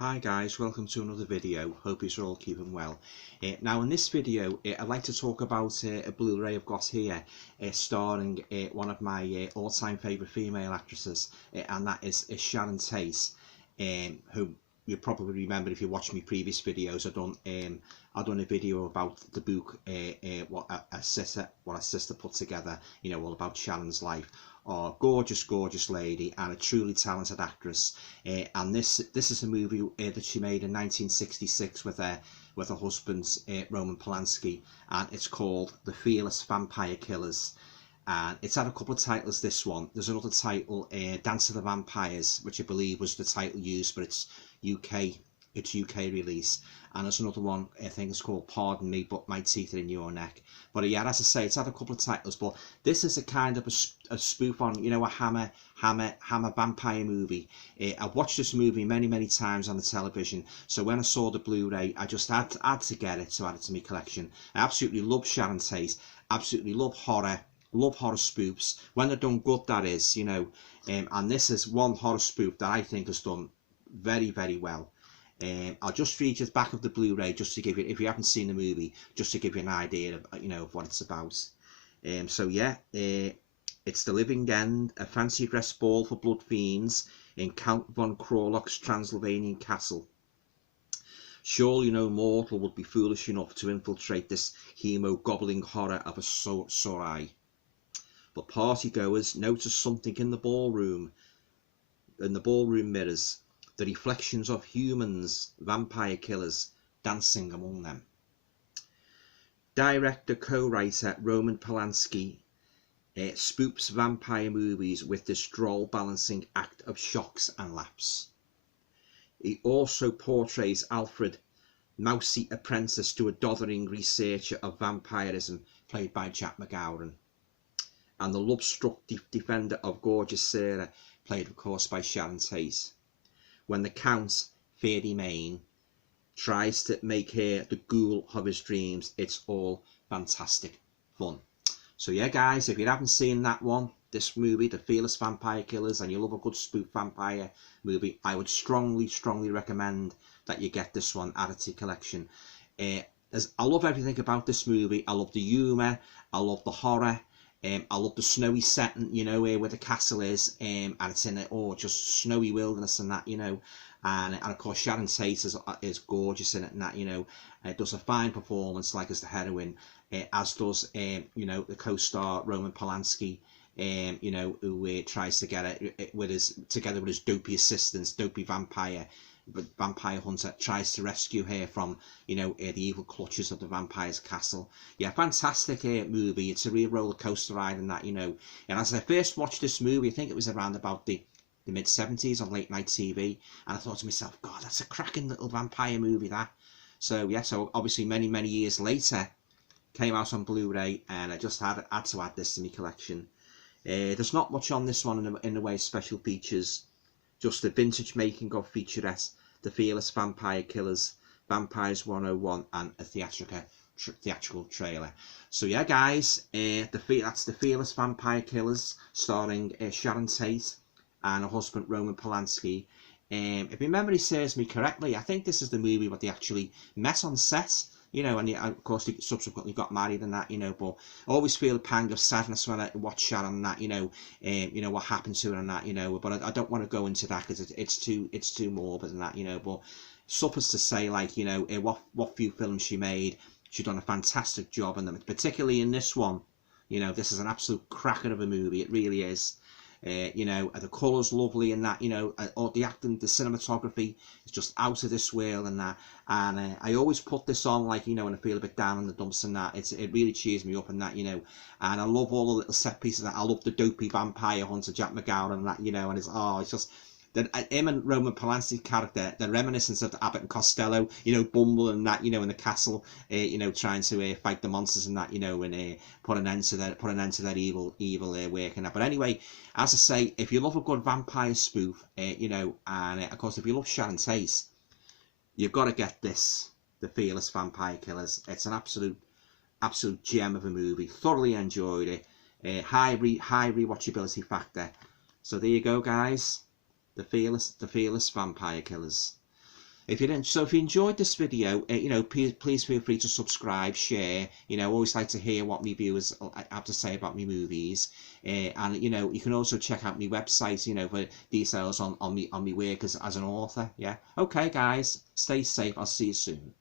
Hi guys, welcome to another video. Hope you're all keeping well. Now in this video I'd like to talk about a Blu-ray I've got here starring one of my all-time favourite female actresses, and that is Sharon Tate, who you probably remember if you watched my previous videos. I've done a video about the book, what a sister put together, all about Sharon's life. Oh, gorgeous lady and a truly talented actress, and this is a movie that she made in 1966 with her husband Roman Polanski, and it's called The Fearless Vampire Killers. And it's had a couple of titles, this one. There's another title, Dance of the Vampires, which I believe was the title used for its UK release. And there's another one, I think it's called Pardon Me, But My Teeth Are in Your Neck. But yeah, as I say, it's had a couple of titles, but this is a kind of a spoof on, a Hammer vampire movie. I've watched this movie many times on the television, so when I saw the Blu-ray, I just had to get it to add it to my collection. I absolutely love Sharon Tate, absolutely love horror spoofs, when they're done good, that is, and this is one horror spoof that I think is done very well. I'll just read you the back of the Blu-ray just to give you, if you haven't seen the movie, just to give you an idea of of what it's about. So yeah, it's The Living End, a fancy dress ball for blood fiends in Count von Krolok's Transylvanian castle. Surely no mortal would be foolish enough to infiltrate this hemo-gobbling horror of a Sorai. But partygoers notice something in the ballroom mirrors, the reflections of humans, vampire killers, dancing among them. Director, co-writer Roman Polanski spoofs vampire movies with this droll balancing act of shocks and laughs. He also portrays Alfred, mousy apprentice to a doddering researcher of vampirism, played by Jack McGowran, and the love-struck defender of gorgeous Sarah, played of course by Sharon Tate, when the Count, Fairy Main, tries to make her the ghoul of his dreams. It's all fantastic fun. So yeah guys, if you haven't seen that one, this movie, The Fearless Vampire Killers, and you love a good spoof vampire movie, I would strongly recommend that you get this one added to your collection. I love everything about this movie. I love the humour, I love the horror, I love the snowy setting, where the castle is, and it's in just snowy wilderness and that, and of course Sharon Tate is gorgeous in it, and that, it does a fine performance, like as the heroine, as does the co-star Roman Polanski, who tries to get it together with his dopey assistants, dopey vampire hunter, tries to rescue her from the evil clutches of the vampire's castle. Yeah, fantastic movie. It's a real roller coaster ride, and that, and as I first watched this movie, I think it was around about the mid-70s on late night TV, and I thought to myself, God, that's a cracking little vampire movie, that. So yeah, so obviously many years later, came out on Blu-ray, and I just had to add this to my collection. There's not much on this one in the way of special features, just a vintage making of featurette, The Fearless Vampire Killers, Vampires 101, and a theatrical trailer. So yeah guys, that's The Fearless Vampire Killers, starring Sharon Tate and her husband Roman Polanski. If my memory serves me correctly, I think this is the movie where they actually met on set, and of course they subsequently got married and that, but I always feel a pang of sadness when I watch Sharon and that, what happened to her and that, but I don't want to go into that because it's too morbid and that, but suffice to say, like, what few films she made, she's done a fantastic job in them, particularly in this one. This is an absolute cracker of a movie, it really is. The colours lovely and that, all the acting, the cinematography is just out of this world and that, and I always put this on, like, when I feel a bit down in the dumps and that. It really cheers me up and that, and I love all the little set pieces. I love the dopey vampire hunter Jack McGowran and that, and it's just that him and Roman Polanski's character, the reminiscence of Abbott and Costello, Bumble and that, in the castle, trying to fight the monsters and that, and put an end to their evil work and that. But anyway, as I say, if you love a good vampire spoof, and of course if you love Sharon Tate, you've got to get this, The Fearless Vampire Killers. It's an absolute gem of a movie. Thoroughly enjoyed it. High rewatchability factor. So there you go, guys. The Fearless Vampire Killers. If you didn't, so if you enjoyed this video, you know, please feel free to subscribe, share. You know, I always like to hear what my viewers have to say about my movies. And you know, you can also check out my website, you know, for details on me work as an author. Yeah. Okay, guys, stay safe. I'll see you soon.